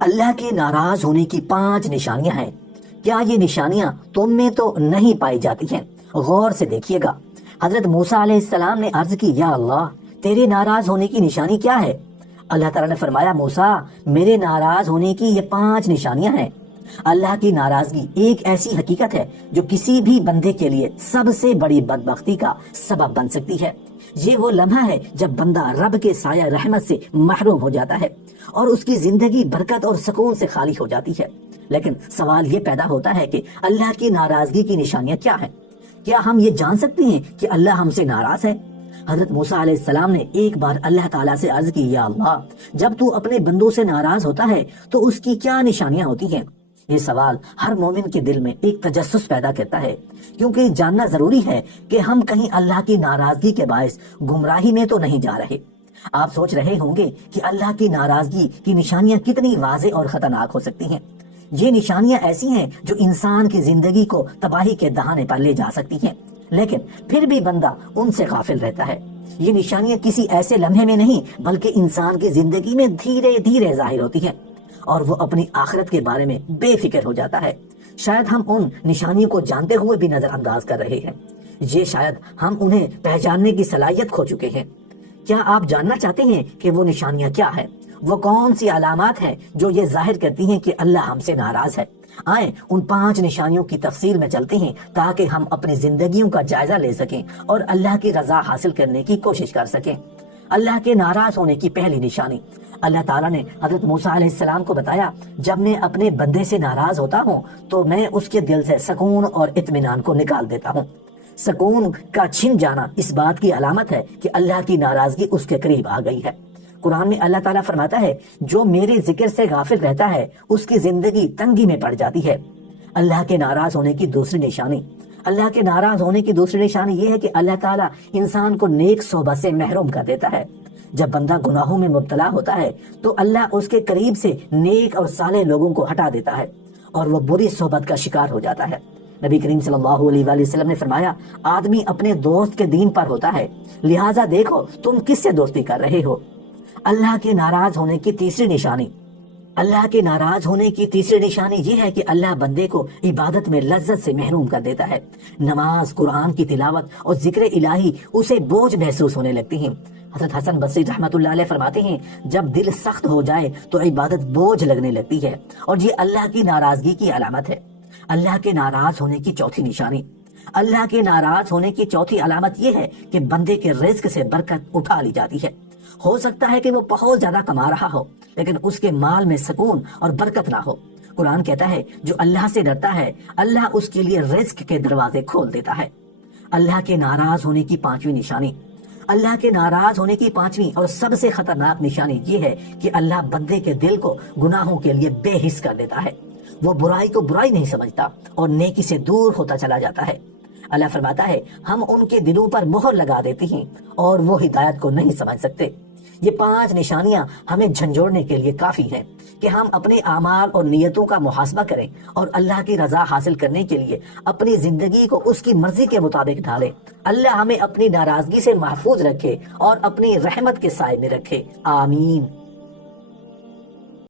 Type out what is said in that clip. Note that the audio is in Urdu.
اللہ کے ناراض ہونے کی 5 نشانیاں ہیں۔ کیا یہ نشانیاں تم میں تو نہیں پائی جاتی ہیں؟ غور سے دیکھیے گا۔ حضرت موسیٰ علیہ السلام نے عرض کی، یا اللہ تیرے ناراض ہونے کی نشانی کیا ہے؟ اللہ تعالیٰ نے فرمایا، موسیٰ میرے ناراض ہونے کی یہ 5 نشانیاں ہیں۔ اللہ کی ناراضگی ایک ایسی حقیقت ہے جو کسی بھی بندے کے لیے سب سے بڑی بدبختی کا سبب بن سکتی ہے۔ یہ وہ لمحہ ہے جب بندہ رب کے سایہ رحمت سے محروم ہو جاتا ہے اور اس کی زندگی برکت اور سکون سے خالی ہو جاتی ہے۔ لیکن سوال یہ پیدا ہوتا ہے کہ اللہ کی ناراضگی کی نشانیاں کیا ہیں؟ کیا ہم یہ جان سکتے ہیں کہ اللہ ہم سے ناراض ہے؟ حضرت موسیٰ علیہ السلام نے ایک بار اللہ تعالیٰ سے عرض کی، یا اللہ جب تو اپنے بندوں سے ناراض ہوتا ہے تو اس کی کیا نشانیاں ہوتی ہیں؟ یہ سوال ہر مومن کے دل میں ایک تجسس پیدا کرتا ہے، کیونکہ جاننا ضروری ہے کہ ہم کہیں اللہ کی ناراضگی کے باعث گمراہی میں تو نہیں جا رہے۔ آپ سوچ رہے ہوں گے کہ اللہ کی ناراضگی کی نشانیاں کتنی واضح اور خطرناک ہو سکتی ہیں۔ یہ نشانیاں ایسی ہیں جو انسان کی زندگی کو تباہی کے دہانے پر لے جا سکتی ہیں، لیکن پھر بھی بندہ ان سے غافل رہتا ہے۔ یہ نشانیاں کسی ایسے لمحے میں نہیں بلکہ انسان کی زندگی میں دھیرے دھیرے ظاہر ہوتی ہیں اور وہ اپنی آخرت کے بارے میں بے فکر ہو جاتا ہے۔ شاید ہم ان نشانیوں کو جانتے ہوئے بھی نظر انداز کر رہے ہیں، یہ شاید ہم انہیں پہچاننے کی صلاحیت کھو چکے ہیں۔ کیا آپ جاننا چاہتے ہیں کہ وہ نشانیاں کیا ہیں؟ وہ کون سی علامات ہیں جو یہ ظاہر کرتی ہیں کہ اللہ ہم سے ناراض ہے؟ آئیں ان 5 نشانیوں کی تفصیل میں چلتے ہیں تاکہ ہم اپنی زندگیوں کا جائزہ لے سکیں اور اللہ کی رضا حاصل کرنے کی کوشش کر سکیں۔ اللہ کے ناراض ہونے کی پہلی نشانی، اللہ تعالیٰ نے حضرت موسیٰ علیہ السلام کو بتایا، جب میں اپنے بندے سے ناراض ہوتا ہوں تو میں اس کے دل سے سکون اور اطمینان کو نکال دیتا ہوں۔ سکون کا چھن جانا اس بات کی علامت ہے کہ اللہ کی ناراضگی اس کے قریب آ گئی ہے۔ قرآن میں اللہ تعالیٰ فرماتا ہے، جو میرے ذکر سے غافل رہتا ہے اس کی زندگی تنگی میں پڑ جاتی ہے۔ اللہ کے ناراض ہونے کی دوسری نشانی، اللہ کے ناراض ہونے کی دوسری نشانی یہ ہے کہ اللہ تعالیٰ انسان کو نیک صحبت سے محروم کر دیتا ہے۔ جب بندہ گناہوں میں مبتلا ہوتا ہے تو اللہ اس کے قریب سے نیک اور صالح لوگوں کو ہٹا دیتا ہے اور وہ بری صحبت کا شکار ہو جاتا ہے۔ نبی کریم صلی اللہ علیہ وآلہ وسلم نے فرمایا، آدمی اپنے دوست کے دین پر ہوتا ہے، لہٰذا دیکھو تم کس سے دوستی کر رہے ہو۔ اللہ کے ناراض ہونے کی تیسری نشانی، اللہ کے ناراض ہونے کی تیسری نشانی یہ ہے کہ اللہ بندے کو عبادت میں لذت سے محروم کر دیتا ہے۔ نماز، قرآن کی تلاوت اور ذکر الہی اسے بوجھ محسوس ہونے لگتی ہیں۔ حضرت حسن بصری رحمۃ اللہ علیہ فرماتے ہیں، جب دل سخت ہو جائے تو عبادت بوجھ لگنے لگتی ہے اور یہ اللہ کی ناراضگی کی علامت ہے۔ اللہ کے ناراض ہونے کی چوتھی نشانی، اللہ کے ناراض ہونے کی چوتھی علامت یہ ہے کہ بندے کے رزق سے برکت اٹھا لی جاتی ہے۔ ہو سکتا ہے کہ وہ بہت زیادہ کما رہا ہو لیکن اس کے مال میں سکون اور برکت نہ ہو۔ قرآن کہتا ہے، جو اللہ سے ڈرتا ہے اللہ اس کے لیے رزق کے دروازے کھول دیتا ہے۔ اللہ کے ناراض ہونے کی پانچویں نشانی، اللہ کے ناراض ہونے کی پانچویں اور سب سے خطرناک نشانی یہ ہے کہ اللہ بندے کے دل کو گناہوں کے لیے بے حس کر دیتا ہے۔ وہ برائی کو برائی نہیں سمجھتا اور نیکی سے دور ہوتا چلا جاتا ہے۔ اللہ فرماتا ہے، ہم ان کے دلوں پر مہر لگا دیتے ہیں اور وہ ہدایت کو نہیں سمجھ سکتے۔ یہ 5 نشانیاں ہمیں جھنجھوڑنے کے لیے کافی ہیں کہ ہم اپنے اعمال اور نیتوں کا محاسبہ کریں اور اللہ کی رضا حاصل کرنے کے لیے اپنی زندگی کو اس کی مرضی کے مطابق ڈھالیں۔ اللہ ہمیں اپنی ناراضگی سے محفوظ رکھے اور اپنی رحمت کے سائے میں رکھے، آمین۔